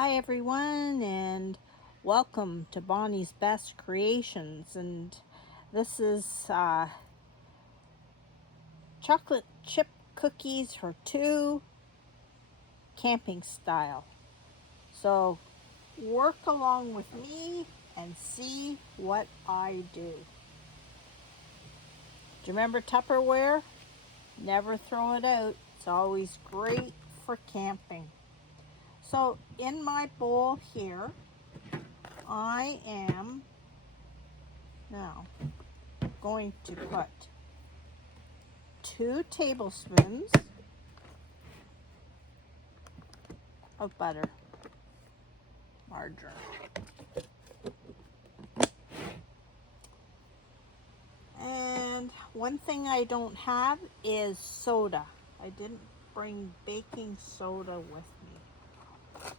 Hi everyone, and welcome to Bonnie's Best Creations. And this is chocolate chip cookies for two, camping style. So work along with me and see what I do. Do you remember Tupperware? Never throw it out. It's always great for camping. So in my bowl here, I am now going to put 2 tablespoons of butter, margarine. And one thing I don't have is soda. I didn't bring baking soda with me.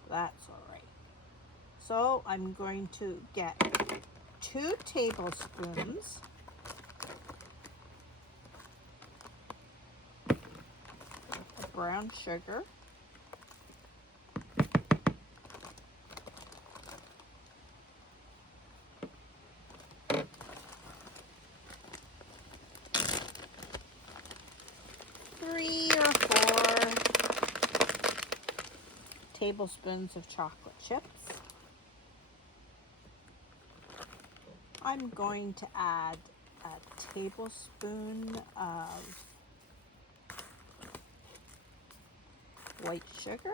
That's all right. So I'm going to get 2 tablespoons of brown sugar. Three or 4 tablespoons of chocolate chips. I'm going to add a tablespoon of white sugar,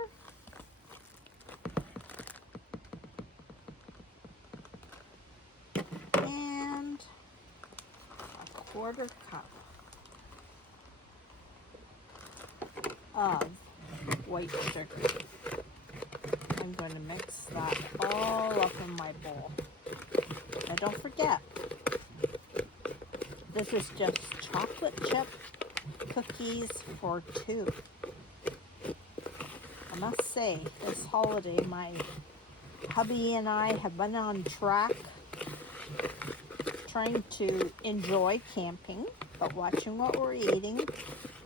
and a 1/4 cup of white sugar. I'm going to mix that all up in my bowl. Now don't forget, this is just chocolate chip cookies for two. I must say, this holiday, my hubby and I have been on track trying to enjoy camping, but watching what we're eating,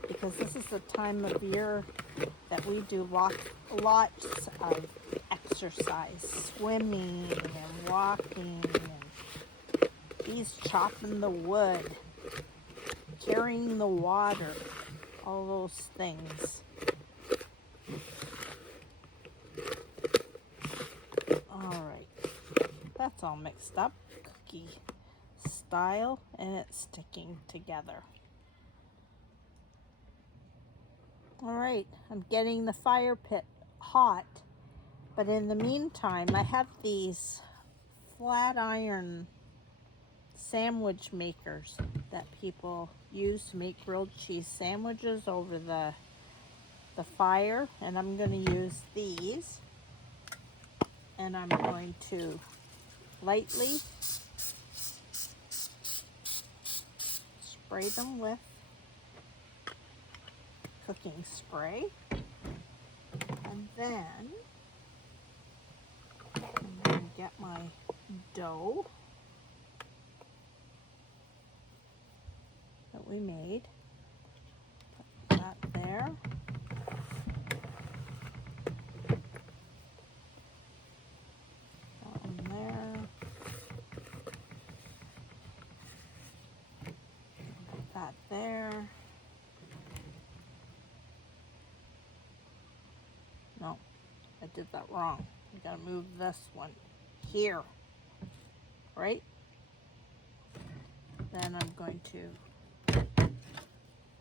because this is the time of year that we do lots of exercise, swimming and walking, and he's chopping the wood, carrying the water, all those things. All right, that's all mixed up, cookie style, and it's sticking together. All right, I'm getting the fire pit hot, but in the meantime, I have these flat iron sandwich makers that people use to make grilled cheese sandwiches over the fire, and I'm going to use these, and I'm going to lightly spray them with cooking spray, and then I'm going to get my dough that we made, put that there, that one there, put that there. No, I did that wrong. I gotta move this one here, right? Then I'm going to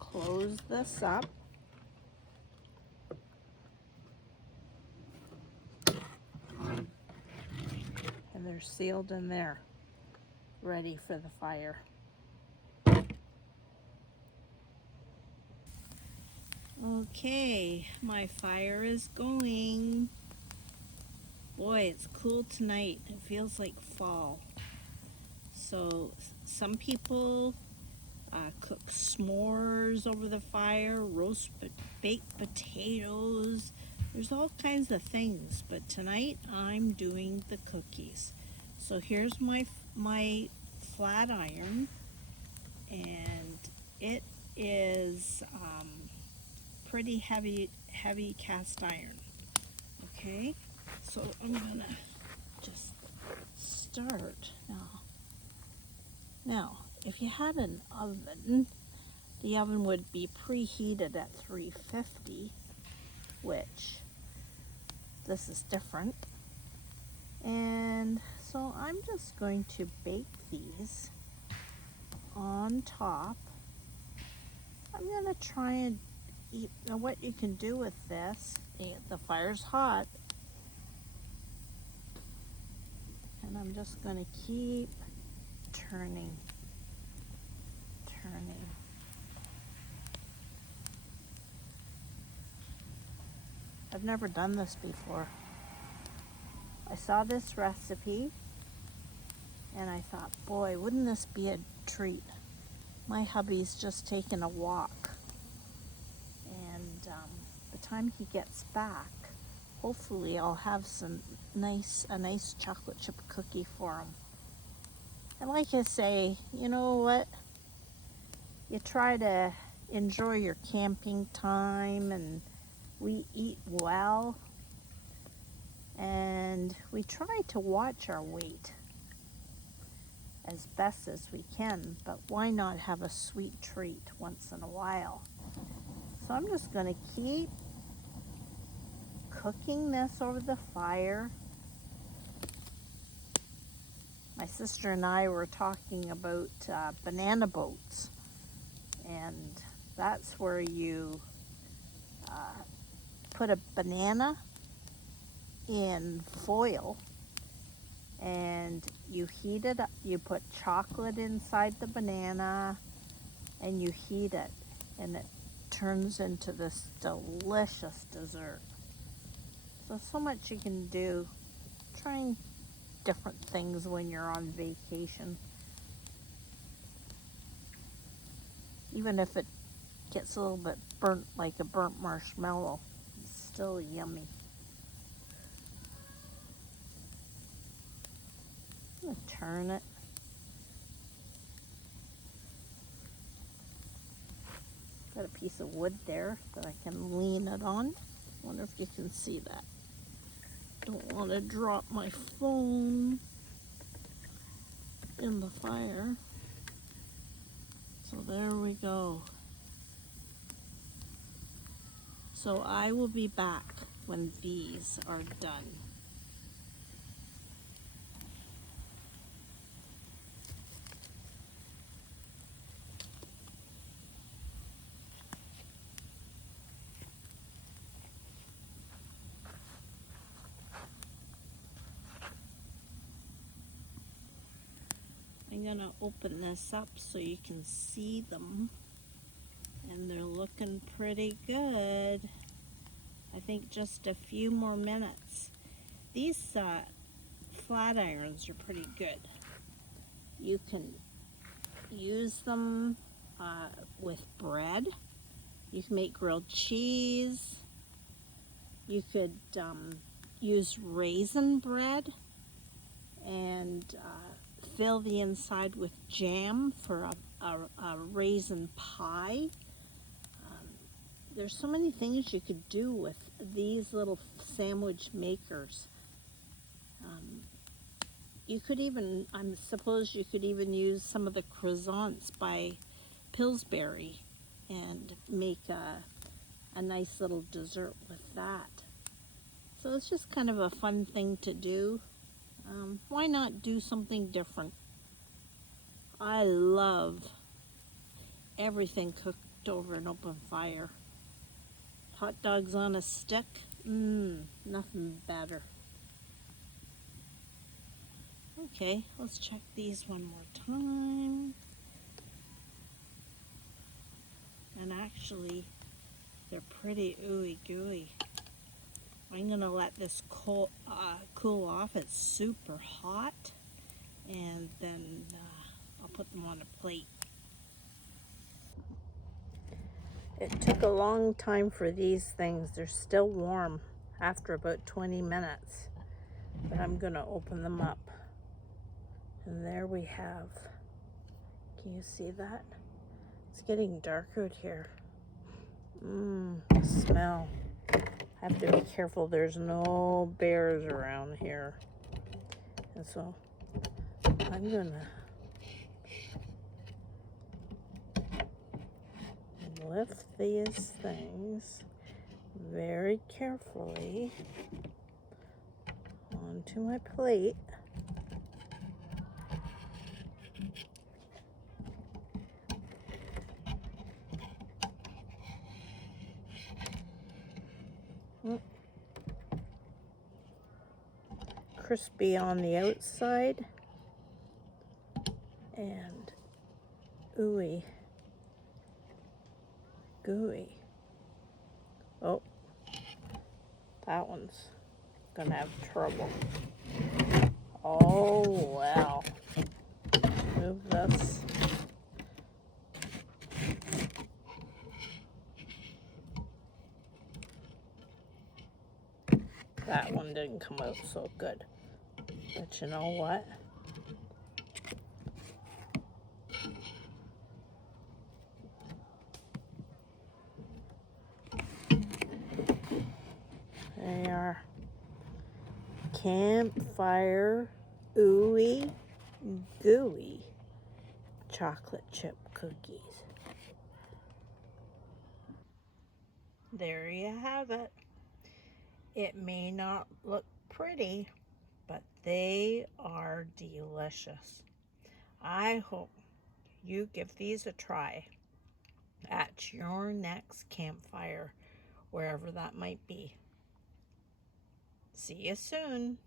close this up. And they're sealed in there, ready for the fire. Okay, my fire is going. Boy, it's cool tonight. It feels like fall. So some people cook s'mores over the fire, roast baked potatoes. There's all kinds of things, but tonight I'm doing the cookies. So here's my flat iron, and it is pretty heavy cast iron. Okay, So I'm gonna just start now. Now, if you had an oven, the oven would be preheated at 350, which this is different. And so I'm just going to bake these on top. I'm gonna try and eat. Now what you can do with this, the fire's hot, and I'm just gonna keep turning. I've never done this before. I saw this recipe and I thought, boy, wouldn't this be a treat? My hubby's just taken a walk, and the time he gets back, hopefully I'll have a nice chocolate chip cookie for him. And like I say, you know what? You try to enjoy your camping time, and we eat well, and we try to watch our weight as best as we can, but why not have a sweet treat once in a while? So I'm just going to keep cooking this over the fire. My sister and I were talking about banana boats, and that's where you put a banana in foil and you heat it up. You put chocolate inside the banana and you heat it, and it turns into this delicious dessert. So much you can do trying different things when you're on vacation. Even if it gets a little bit burnt, like a burnt marshmallow, it's still yummy. I'm gonna turn it. Got a piece of wood there that I can lean it on. Wonder if you can see that. Don't want to drop my phone in the fire. So there we go. So I will be back when these are done. I'm gonna open this up so you can see them, and they're looking pretty good. I think just a few more minutes. These flat irons are pretty good. You can use them with bread. You can make grilled cheese. You could use raisin bread and fill the inside with jam for a raisin pie. There's so many things you could do with these little sandwich makers. You could even, I suppose you could even use some of the croissants by Pillsbury and make a nice little dessert with that. So it's just kind of a fun thing to do. Why not do something different? I love everything cooked over an open fire. Hot dogs on a stick, nothing better. Okay, let's check these one more time. And actually, they're pretty ooey gooey. I'm gonna let this cool off. It's super hot, and then I'll put them on a plate. It took a long time for these things. They're still warm after about 20 minutes, but I'm gonna open them up. And there we have, can you see that? It's getting dark out here. The smell. I have to be careful there's no bears around here. And so I'm gonna lift these things very carefully onto my plate. Crispy on the outside and ooey gooey. Oh, that one's gonna have trouble. Oh well. Move this. That one didn't come out so good. But you know what? They are Campfire ooey gooey chocolate chip cookies. There you have it. It may not look pretty, but they are delicious. I hope you give these a try at your next campfire, wherever that might be. See you soon.